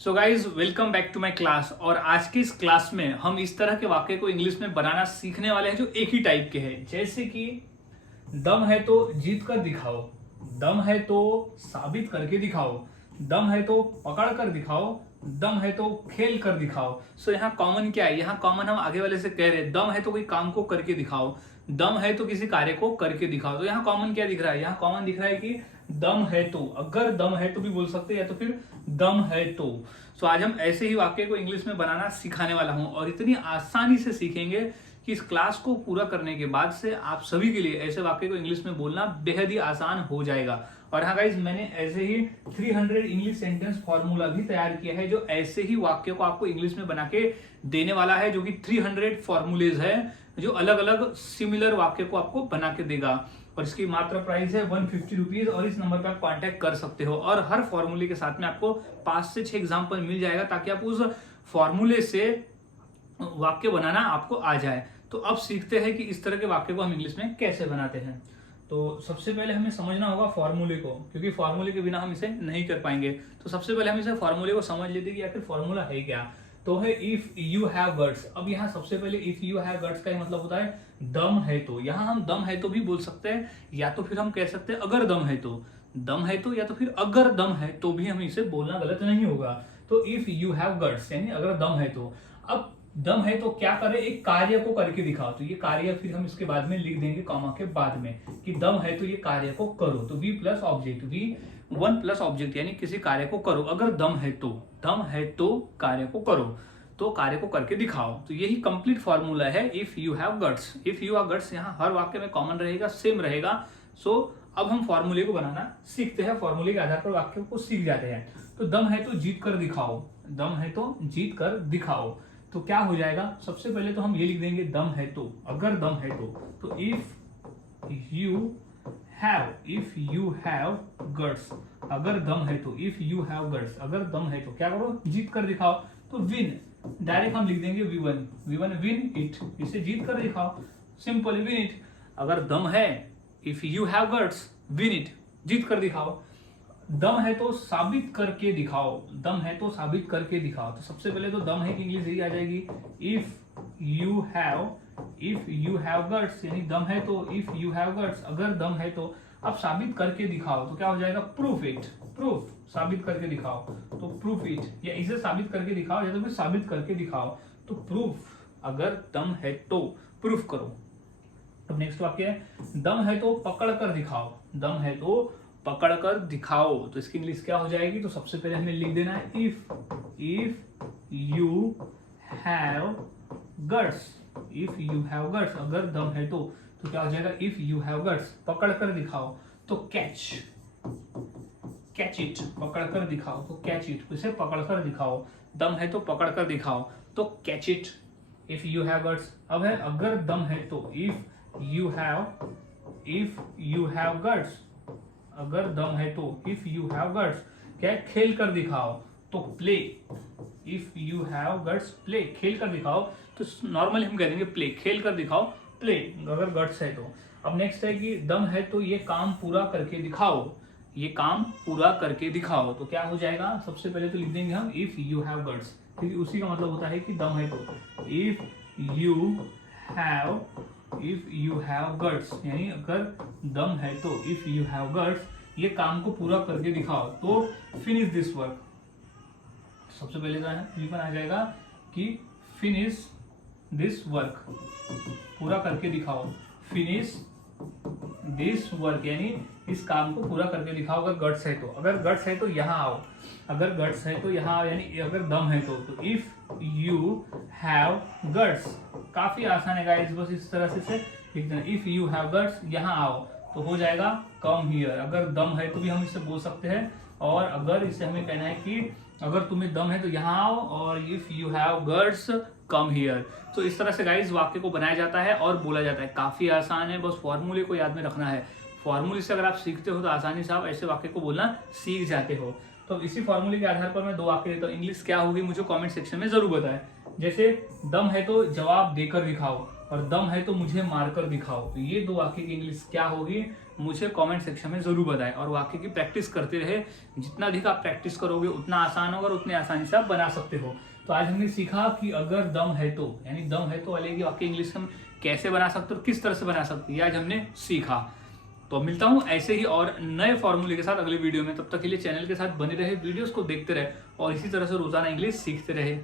So guys welcome back to my class. और आज की इस क्लास में हम इस तरह के वाक्य को इंग्लिश में बनाना सीखने वाले हैं जो एक ही टाइप के हैं। जैसे कि दम है तो जीत कर दिखाओ, दम है तो साबित करके दिखाओ, दम है तो पकड़ कर दिखाओ, दम है तो खेल कर दिखाओ। सो यहाँ कॉमन क्या है? यहाँ कॉमन हम आगे वाले से कह रहे हैं दम है तो कोई काम को करके दिखाओ, दम है तो किसी कार्य को करके दिखाओ। तो यहाँ कॉमन क्या दिख रहा है? यहाँ कॉमन दिख रहा है कि दम है तो, अगर दम है तो भी बोल सकते हैं या तो फिर दम है तो। सो आज हम ऐसे ही वाक्य को इंग्लिश में बनाना सिखाने वाला हूं और इतनी आसानी से सीखेंगे कि इस क्लास को पूरा करने के बाद से आप सभी के लिए ऐसे वाक्य को इंग्लिश में बोलना बेहद ही आसान हो जाएगा। और हाँ गाइज, मैंने ऐसे ही 300 इंग्लिश सेंटेंस फॉर्मूला भी तैयार किया है जो ऐसे ही वाक्य को आपको इंग्लिश में बना के देने वाला है, जो कि 300 फॉर्मूलेज है जो अलग अलग सिमिलर वाक्य को आपको बना के देगा। और इसकी मात्र प्राइस है 150 रुपीज और इस नंबर पर आप कांटेक्ट कर सकते हो। और हर फॉर्मूले के साथ में आपको 5 से 6 एग्जाम्पल मिल जाएगा ताकि आप उस फॉर्मूले से वाक्य बनाना आपको आ जाए। तो अब सीखते हैं कि इस तरह के वाक्य को हम इंग्लिश में कैसे बनाते हैं। तो सबसे पहले हमें समझना होगा फॉर्मूले को, क्योंकि फॉर्मूले के बिना हम इसे नहीं कर पाएंगे। तो सबसे पहले हम इसे फॉर्मूले को समझ लेते हैं कि आखिर फॉर्मूला है क्या। तो है इफ यू हैव गट्स। अब यहाँ सबसे पहले इफ यू हैव गट्स का मतलब होता है दम है तो। यहाँ हम दम है तो भी बोल सकते हैं या तो फिर हम कह सकते हैं अगर दम है तो, दम है तो या तो फिर अगर दम है तो भी हम इसे बोलना गलत नहीं होगा। तो इफ यू हैव गट्स यानी अगर दम है तो। अब दम है तो क्या करे? एक कार्य को करके दिखाओ। तो ये कार्य फिर हम इसके बाद में लिख देंगे कॉमा के बाद में कि दम है तो ये कार्य को करो। तो V plus object, V one plus object यानी किसी कार्य को करो। अगर दम है तो, दम है तो कार्य को करो, तो कार्य को करके दिखाओ। तो यही कंप्लीट फॉर्मूला है if you have guts. If you have guts यहाँ हर वाक्य में कॉमन रहेगा, सेम रहेगा। सो अब हम फॉर्मूले को बनाना सीखते हैं, फॉर्मूले के आधार पर वाक्य को सीख जाते हैं। तो दम है तो जीत कर दिखाओ, दम है तो जीत कर दिखाओ। तो क्या हो जाएगा? सबसे पहले तो हम ये लिख देंगे दम है तो, अगर दम है तो इफ यू हैव गट्स, अगर दम है तो, इफ यू हैव गट्स, अगर दम है तो क्या करो? जीत कर दिखाओ। तो विन, डायरेक्ट हम लिख देंगे वी1, विन इट, इसे जीत कर दिखाओ, सिंपल विन इट। अगर दम है, if you have guts, win it, जीत कर दिखाओ। दम है तो साबित करके दिखाओ, दम है तो साबित करके दिखाओ। तो सबसे पहले तो दम है की इंग्लिश यही आ जाएगी इफ यू हैव गट्स, यानी दम है तो, इफ यू हैव गट्स, अगर दम है तो। अब साबित करके दिखाओ तो क्या हो जाएगा? प्रूफ इट, प्रूफ, साबित करके दिखाओ तो प्रूफ इट, या इसे साबित करके दिखाओ या तो फिर साबित करके दिखाओ। तो प्रूफ, अगर दम है तो प्रूफ करो। अब नेक्स्ट वाक्य है दम है तो पकड़ कर दिखाओ, दम है तो पकड़ कर दिखाओ। तो इसकी इंग्लिश क्या हो जाएगी? तो सबसे पहले हमें लिख देना है if you have guts, if you have guts, अगर दम है तो क्या हो जाएगा? इफ यू हैव गट्स, पकड़ कर दिखाओ तो कैच इट, पकड़ कर दिखाओ तो कैच इट, इसे पकड़ कर दिखाओ। दम है तो पकड़ कर दिखाओ तो catch it, if you have guts. अब है अगर दम है तो, इफ यू हैव गट्स, अगर दम है तो, इफ यू हैव गट्स, क्या है? खेल कर दिखाओ तो play, if you have guts play, खेल कर दिखाओ। तो नॉर्मली हम कह देंगे प्ले, खेल कर दिखाओ, प्ले, अगर गट्स है तो। अब नेक्स्ट है कि दम है तो ये काम पूरा करके दिखाओ, ये काम पूरा करके दिखाओ। तो क्या हो जाएगा? सबसे पहले तो लिख देंगे हम इफ यू हैव गट्स, क्योंकि उसी का मतलब होता है कि दम है तो। इफ यू हैव गट्स यानी अगर दम है तो, इफ यू हैव गट्स, ये काम को पूरा करके दिखाओ तो फिनिश दिस वर्क। सबसे पहले तो आ जाएगा कि फिनिश दिस वर्क, पूरा करके दिखाओ, फिनिश दिस वर्क यानी इस काम को पूरा करके दिखाओ। अगर गट्स है तो, अगर गट्स है तो यहाँ आओ, अगर गट्स है तो यहाँ आओ, यानी अगर दम है तो इफ यू हैव गट्स। काफी आसान है गाइस, बस इस तरह से लिख देना इफ यू हैव गट्स, यहाँ आओ तो हो जाएगा कम हियर। अगर दम है तो भी हम इसे बोल सकते हैं, और अगर इसे हमें कहना है कि अगर तुम्हें दम है तो यहाँ आओ, और if you have guts come here. तो इस तरह से गाइस वाक्य को बनाया जाता है और बोला जाता है। काफी आसान है, बस फॉर्मूले को याद में रखना है। फॉर्मूले से अगर आप सीखते हो तो आसानी से आप ऐसे वाक्य को बोलना सीख जाते हो। तो इसी फॉर्मूले के आधार पर मैं 2 वाक्य देता हूँ। इंग्लिश क्या होगी मुझे कमेंट सेक्शन में जरूर बताएं। जैसे दम है तो जवाब देकर दिखाओ, और दम है तो मुझे मारकर दिखाओ। तो ये दो वाक्य की इंग्लिश क्या होगी, मुझे कमेंट सेक्शन में जरूर बताएं। और वाक्य की प्रैक्टिस करते रहे, जितना अधिक आप प्रैक्टिस करोगे उतना आसान होगा और उतने आसानी से आप बना सकते हो। तो आज हमने सीखा कि अगर दम है तो, यानी दम है तो वाले की वाक्य इंग्लिश हम कैसे बना सकते हो, किस तरह से बना सकते हैं, आज हमने सीखा। तो मिलता हूं ऐसे ही और नए फॉर्मूले के साथ अगले वीडियो में। तब तक के लिए चैनल के साथ बने रहे, वीडियोस को देखते रहे और इसी तरह से रोजाना इंग्लिश सीखते रहे।